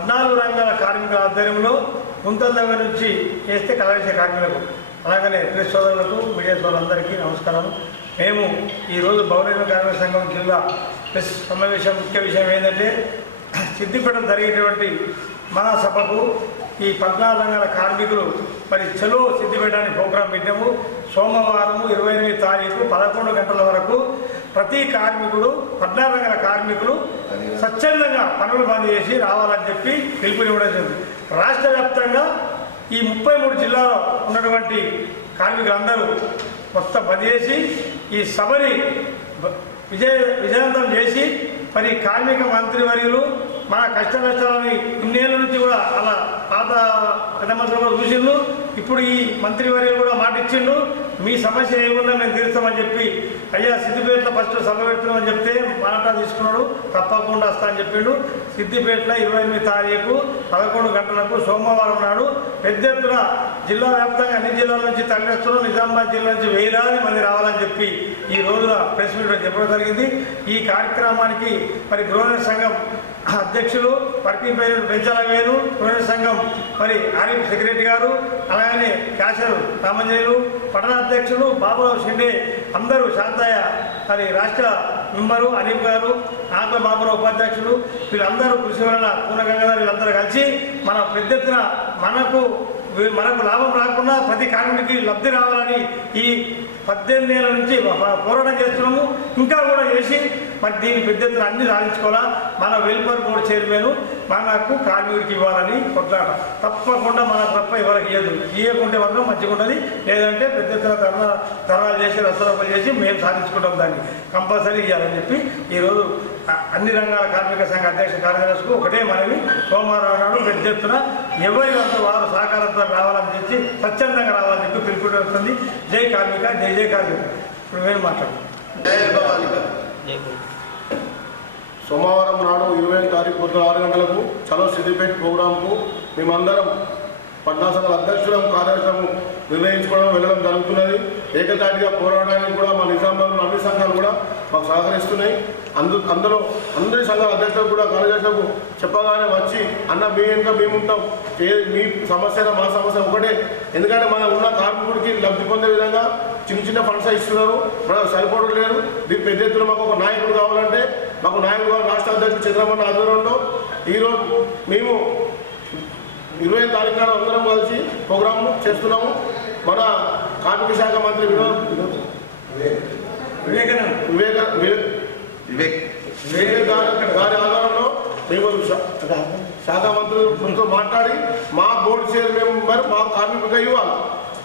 పద్నాలుగు రంగాల కార్మికుల ఆధ్వర్యంలో గుంతల దగ్గర నుంచి చేస్తే కళాశాల కార్మికులకు అలాగనే ప్రెస్ సోదరులకు మీడియా సోదరులందరికీ నమస్కారం. మేము ఈరోజు భవన కార్మిక సంఘం జిల్లా ప్రెస్ సమావేశం ముఖ్య విషయం ఏంటంటే సిద్దిపేట జరిగేటువంటి మహాసభకు ఈ పద్నాలుగు రంగాల కార్మికులు మరి చలో సిద్దిపేట అని ప్రోగ్రాం పెట్టాము. సోమవారం ఇరవై ఎనిమిది తారీఖు పదకొండు గంటల వరకు ప్రతి కార్మికుడు పద్నాలుగు రకాల కార్మికులు స్వచ్ఛందంగా పనులు బంద్ చేసి రావాలని చెప్పి పిలుపునివ్వడం జరిగింది. రాష్ట్ర వ్యాప్తంగా ఈ ముప్పై మూడు జిల్లాలో ఉన్నటువంటి కార్మికులందరూ మొత్తం బంద్ చేసి ఈ సభని విజయ విజయవంతం చేసి మరి కార్మిక మంత్రివర్యులు మన కష్ట నష్టాలని ఇన్నేళ్ళ నుంచి కూడా అలా పాత పెద్ద మంత్రులు చూసిండు ఇప్పుడు ఈ మంత్రివర్యులు కూడా మాట ఇచ్చిండు మీ సమస్య ఏమున్నా మేము తీరుస్తామని చెప్పి అయ్యా సిద్దిపేటలో ఫస్ట్ సభ పెడుతున్నామని చెప్తే మాట తీసుకున్నాడు తప్పకుండా వస్తా అని చెప్పిండు. సిద్దిపేటలో ఇరవై ఎనిమిది తారీఖు పదకొండు గంటలకు సోమవారం నాడు పెద్ద ఎత్తున జిల్లా వ్యాప్తంగా అన్ని జిల్లాల నుంచి తరలిస్తున్నారు నిజామాబాద్ జిల్లా నుంచి వేలాది మంది రావాలని చెప్పి ఈ రోజున ప్రెస్ మీట్లో చెప్పడం జరిగింది. ఈ కార్యక్రమానికి మరి గృహ సంఘం అధ్యక్షులు వర్కింగ్ ప్రెసిడెంట్ పెంచాల వేరు గృహ సంఘం మరి ఆరిఫ్ సెక్రటరీ గారు అలాగనే క్యాసర్ రామంజయులు పట్టణాధ్యక్షులు బాబురావు షిండే అందరూ శాంతయ్య మరి రాష్ట్ర మెంబరు అనీఫ్ గారు ఆంధ్ర బాబురావు ఉపాధ్యక్షులు వీళ్ళందరూ కృషి వలన పూర్ణగంగాధర్ వీళ్ళందరూ కలిసి మన పెద్ద ఎత్తున మనకు మనకు లాభం రాకుండా ప్రతి కార్మికుడికి లబ్ధి రావాలని ఈ పద్దెనిమిది ఏళ్ళ నుంచి పోరాటం చేస్తున్నాము. ఇంకా కూడా చేసి మరి దీన్ని పెద్ద ఎత్తున అన్ని సాధించుకోవాలా? మన వెల్ఫేర్ బోర్డు చైర్మన్ మనకు కార్మికుడికి ఇవ్వాలని కొట్లాట. తప్పకుండా మనకు తప్ప ఎవరికి ఇవ్వదు ఇవ్వకుంటే మాత్రం మంచిగా ఉంటుంది. లేదంటే పెద్ద ఎత్తున ధర్నా ధర్నాలు చేసి రసరూపాలు చేసి మేము సాధించుకుంటాం దాన్ని. కంపల్సరీ ఇవ్వాలని చెప్పి ఈరోజు అన్ని రంగాల కార్మిక సంఘ అధ్యక్ష కార్యదర్శికి ఒకటే మనవి. సోమవారం నాడు పెద్ద ఎత్తున ఎవరి వంతు వారు సహకారంతో రావాలని చెప్పి స్వచ్ఛందంగా రావాలని చెప్పి పిలుపునిస్తుంది జై కార్మిక జై జై కార్మిక. ఇప్పుడు మేము మాట్లాడు జయ భవాని సోమవారం నాడు ఇరవై తారీఖు పొద్దున ఆరు గంటలకు చలో సిద్దిపేట ప్రోగ్రాంకు మేమందరం పద్నాసభల అధ్యక్షులం కార్యక్రమం నిర్ణయించుకోవడం వెళ్ళడం జరుగుతున్నది. ఏకతాటిగా పోరాడడానికి కూడా మా నిజామాబాద్లో అన్ని సంఘాలు కూడా మాకు సహకరిస్తున్నాయి. అందు అందులో అందరి సంఘాల అధ్యక్షులకు కూడా కార్యదర్శులకు చెప్పగానే వచ్చి అన్న మీ ఇంకా మేము ఉంటాం. ఏ మీ సమస్య అయినా మా సమస్య ఒకటే. ఎందుకంటే మన ఉన్న కార్మికుడికి లబ్ధి పొందే విధంగా చిన్న చిన్న ఫండ్స్ ఇస్తున్నారు. మనకు సరిపోవడం లేదు. దీని పెద్ద ఎత్తున మాకు ఒక నాయకుడు కావాలంటే మాకు నాయకుడు రాష్ట్ర అధ్యక్షుడు చంద్రబాబు ఆధ్వర్యంలో ఈరోజు మేము ఇరవై తారీఖు నాడు అందరం కలిసి ప్రోగ్రామ్ చేస్తున్నాము. మన కార్మిక శాఖ మంత్రి వినోద్ వివేక వివే- వివేక్ వివేక్ గారి ఆధ్వర్యంలో మేము శాఖ మంత్రులతో మాట్లాడి మా బోర్డు చైర్మన్ మెంబర్ మా కార్మికులుగా ఇవ్వాలి.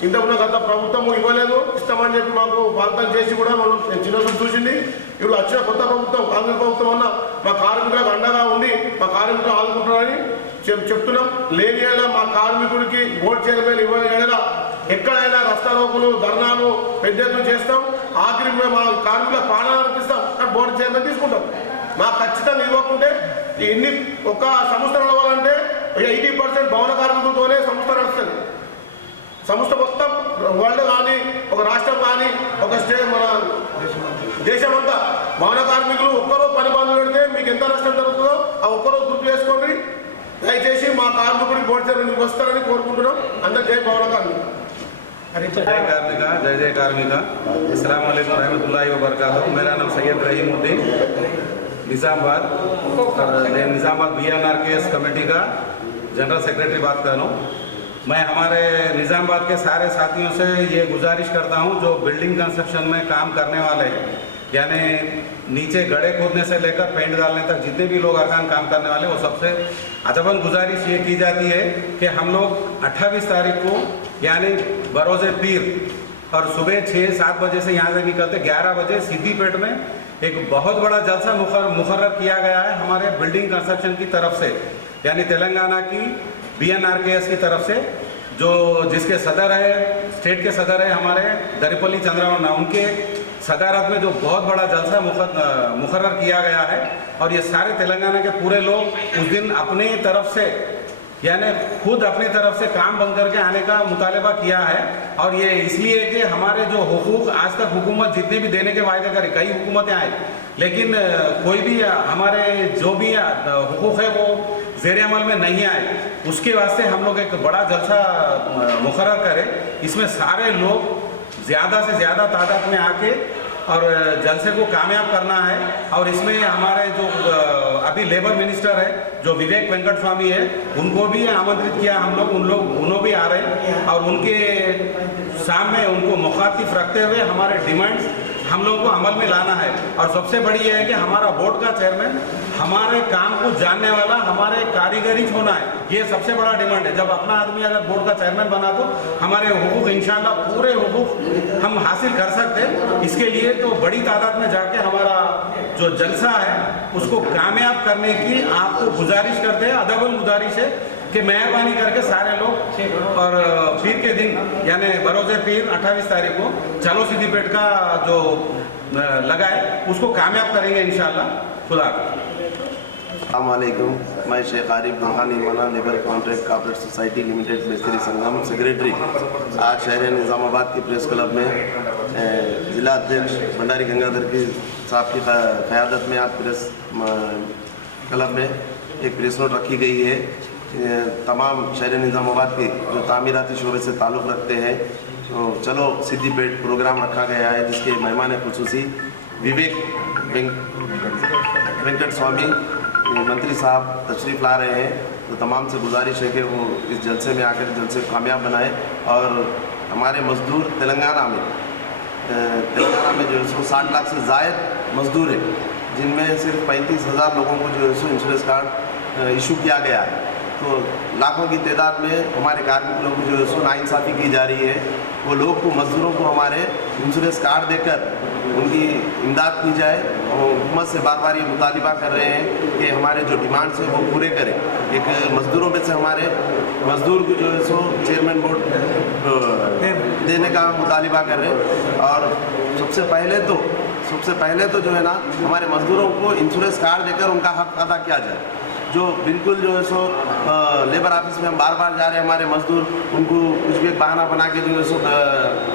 ఇంతకుముందు గత ప్రభుత్వం ఇవ్వలేదు ఇస్తామని చెప్పి మాకు వాగ్దానం చేసి కూడా మనం చిన్న చూసింది. ఇప్పుడు వచ్చిన కొత్త ప్రభుత్వం కాంగ్రెస్ ప్రభుత్వం అన్న మా కార్మికులకు అండగా ఉండి మా కార్మికులు ఆదుకుంటున్నారని చెప్తున్నాం. లేని మా కార్మికుడికి బోర్డు చేయడమే ఇవ్వని ఏళ్ళ ఎక్కడైనా రస్తారోకులు ధర్నాలు పెద్ద ఎత్తున చేస్తాం. ఆఖరి మా కార్మికుల ప్రాణాలు అర్పిస్తాం. కానీ బోర్డు చైర్మన్ తీసుకుంటాం. మాకు ఖచ్చితంగా ఇవ్వకుంటే ఎన్ని ఒక సంస్థ నడవాలంటే ఎయిటీ పర్సెంట్ భవన కార్మికులతోనే సంస్థ నడుస్తుంది. సంస్థ మొత్తం వరల్డ్ కానీ ఒక రాష్ట్రం కానీ ఒక స్టేట్ మన దేశమంతా భవన కార్మికులు ఒక్కరో పని బంధు పెడితే మీకు ఎంత నష్టం జరుగుతుందో ఆ ఒక్కరో గుర్తు చేసుకోండి దయచేసి మా కార్మికుడికి బోర్డు చైర్మన్ వస్తారని కోరుకుంటున్నాం అందరు జై భవన కార్మికులు जय कार्मिका जय जय कार्मिका अस्सलाम वालेकुम रहमतुल्लाहि व बरकातहू मेरा नाम सैयद रहीमुद्दीन निज़ामाबाद और मैं Nizamabad B N R K S committee का जनरल सेक्रेटरी बात कर रहा हूँ मैं हमारे निज़ामाबाद के सारे साथियों से ये गुजारिश करता हूँ, जो बिल्डिंग कंस्ट्रक्शन में काम करने वाले, यानी नीचे गड़े खोदने से लेकर पेंट डालने तक जितने भी लोग अरकान काम करने वाले, वो सबसे अदबन गुजारिश ये की जाती है कि हम लोग 28 तारीख को, यानी बरोज़ पीर, और सुबह छः सात बजे से यहाँ से निकलते, ग्यारह बजे सिद्दीपेट में एक बहुत बड़ा जलसा मुखर मुखर्र किया गया है हमारे बिल्डिंग कंस्ट्रक्शन की तरफ़ से, यानी तेलंगाना की बी की तरफ़ से, जो जिसके सदर है स्टेट के सदर है हमारे, दरिपल्ली चंद्रवन्ना उनके सदारत में जो बहुत बड़ा जलसा मुखर्र किया गया है, और ये सारे तेलंगाना के पूरे लोग उस दिन अपनी तरफ़ से, यानी खुद अपनी तरफ़ से काम बंद करके आने का मुतालबा किया है, और ये इसलिए कि हमारे जो हकूक, आज तक हुकूमत जितने भी देने के वायदे करे, कई हुकूमतें आई लेकिन कोई भी हमारे जो भी हुकूक है वो जेर अमल में नहीं आए। उसके वास्ते हम लोग एक बड़ा जलसा मुकर करें। इसमें सारे लोग ज़्यादा से ज़्यादा तादाद में आके और जलसे को कामयाब करना है। और इसमें हमारे जो अभी लेबर मिनिस्टर है, जो विवेक वेंकट स्वामी है, उनको भी आमंत्रित किया हम लोग, उन लोग, उन्हों भी आ रहे हैं। और उनके सामने उनको मुखातिब रखते हुए हमारे डिमांड्स हम लोग को अमल में लाना है। और सबसे बड़ी यह है कि हमारा बोर्ड का चेयरमैन हमारे काम को जानने वाला, हमारे कारीगरी होना है। ये सबसे बड़ा डिमांड है। जब अपना आदमी अगर बोर्ड का चेयरमैन बना तो हमारे हुकूक इंशाल्लाह पूरे हुकूक हम हासिल कर सकते हैं। इसके लिए तो बड़ी तादाद में जाके हमारा जो जलसा है, उसको कामयाब करने की आपको गुजारिश करते हैं। अदबल गुजारिश है कि मेहरबानी करके सारे लोग और पीर के दिन, यानी बरोज़ पीर 28 तारीख को चलो सीधी पेट का जो लगा है, उसको कामयाब करेंगे इंशाल्लाह। खुदा। अलैक्म मैं शेख आरिफ बुरहानी मना labour contract cooperative society limited मिस्त्री संगम सेक्रेटरी। आज शहर निज़ामाबाद के प्रेस क्लब में जिला अध्यक्ष भंडारी गंगाधर की साहब की क़्यादत में आज प्रेस क्लब में एक प्रेस नोट रखी गई है। तमाम शहर निज़ामाबाद के जो तामीराती शोबे से ताल्लुक़ रखते हैं तो चलो सिद्दीपेट प्रोग्राम रखा गया है, जिसके मेहमान खसूसी विवेक वेंकट स्वामी मंत्री साहब तशरीफ़ ला रहे हैं तो तमाम से गुजारिश है कि वो इस जलसे में आकर जलसे कामयाब बनाए, और हमारे मज़दूर तेलंगाना में तेलंगाना में जो है सो साठ लाख से जायद मज़दूर हैं, जिनमें सिर्फ़ पैंतीस हज़ार लोगों को जो है सो इंश्योरेंस कार्ड इशू किया गया है। तो लाखों की तादाद में हमारे कार्मिक लोगों जो है सो नाइंसाफ़ी की जा रही है, वो लोग को, मज़दूरों को हमारे इंश्योरेंस कार्ड देकर उनकी इमदाद की जाए और हुकूमत से बार बार ये मुतालबा कर रहे हैं कि हमारे जो डिमांड्स हैं वो पूरे करें। एक मज़दूरों में से हमारे मज़दूर को जो है सो चेयरमैन बोर्ड देने का मुतालबा कर रहे हैं। और सबसे पहले तो सबसे पहले तो जो है ना, हमारे मज़दूरों को इंश्योरेंस कार्ड देकर उनका हक अदा किया जाए। जो बिल्कुल जो है सो लेबर ऑफ़िस में हम बार बार जा रहे हैं, हमारे मजदूर, उनको कुछ भी बहाना बना के जो है सो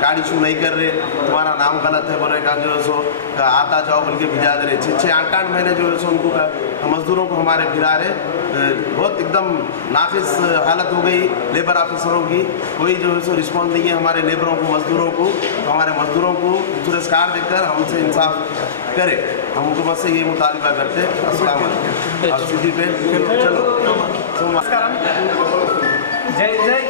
कार्ड इशू नहीं कर रहे, तुम्हारा नाम गलत है बोले का जो है सो आता जाओ बोल के भिजा दे रहे छः छः आठ आठ महीने जो है सो, उनको मजदूरों को हमारे भिजा रहे बहुत एकदम नाफिस हालत हो गई लेबर ऑफिसरों की। कोई जो है सो रिस्पॉन्स नहीं है हमारे लेबरों को, मजदूरों को। तो हमारे मजदूरों को इंश्योरेंस कार्ड देकर हमसे इंसाफ करे। हम हुकूमत से ये मुतालबा करते हैं। और सीधी पे నమస్కారం. జై జై.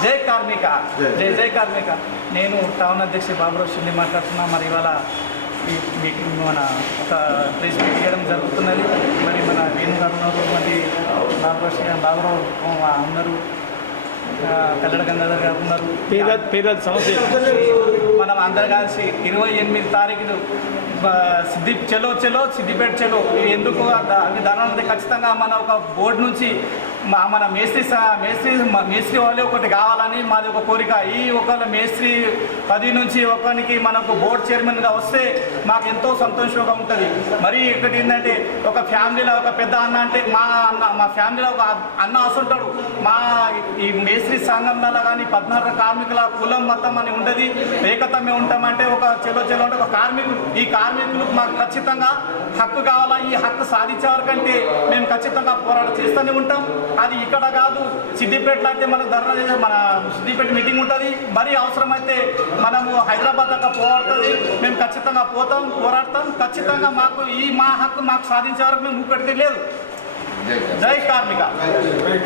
జై కార్మిక. జై. జై కార్మిక. నేను టౌన్ అధ్యక్షుడు బాబురావు షిండి మాట్లాడుతున్నా. మరి ఇవాళ ఈ మీటింగ్ మన ఒక ప్రెస్ మీట్ చేయడం జరుగుతున్నది. మరి మన వేణు గారు ఉన్నారు. మరి బాబురావు బాబురావు ఉన్నారు ఆ, కల్లడ గంగాధర్ గారు ఉన్నారు. పేద పేద సమస్య. మనం అందరు కలిసి ఇరవై ఎనిమిది తారీఖులు సిద్ధి చెలో చెలో సిద్ధిపేట చెలో ఎందుకు దాని అవి ఖచ్చితంగా మన ఒక బోర్డు నుంచి మా మన మేస్త్రి మేస్త్రి మేస్త్రి వాళ్ళే ఒకటి కావాలని మాది ఒక కోరిక. ఈ ఒకళ్ళ మేస్త్రి పది నుంచి ఒకరికి మనకు బోర్డు చైర్మన్గా వస్తే మాకు ఎంతో సంతోషంగా ఉంటుంది. మరి ఒకటి ఏంటంటే ఒక ఫ్యామిలీలో ఒక పెద్ద అన్న అంటే మా అన్న మా ఫ్యామిలీలో ఒక అన్న వస్తుంటాడు. మా ఈ మేస్త్రి సంఘంలో కానీ పద్నాలుగు కార్మికుల కులం మొత్తం అని ఉండదు. ఏకతమే ఉంటామంటే ఒక చెలో చెలో అంటే ఒక కార్మికులు ఈ కార్మికులకు మాకు ఖచ్చితంగా హక్కు కావాలా? ఈ హక్కు సాధించే వరకంటే మేము ఖచ్చితంగా పోరాటం చేస్తూనే ఉంటాం. అది ఇక్కడ కాదు. సిద్దిపేటలో అయితే మనకు ధర్నా చేసే మన సిద్దిపేట మీటింగ్ ఉంటుంది. మరి అవసరమైతే మనము హైదరాబాద్ దాకా పోరాడుతుంది. మేము ఖచ్చితంగా పోతాం పోరాడతాం. ఖచ్చితంగా మాకు ఈ మా హక్కు మాకు సాధించే వరకు మేము ఊపెడితే లేదు. జై కార్మిక.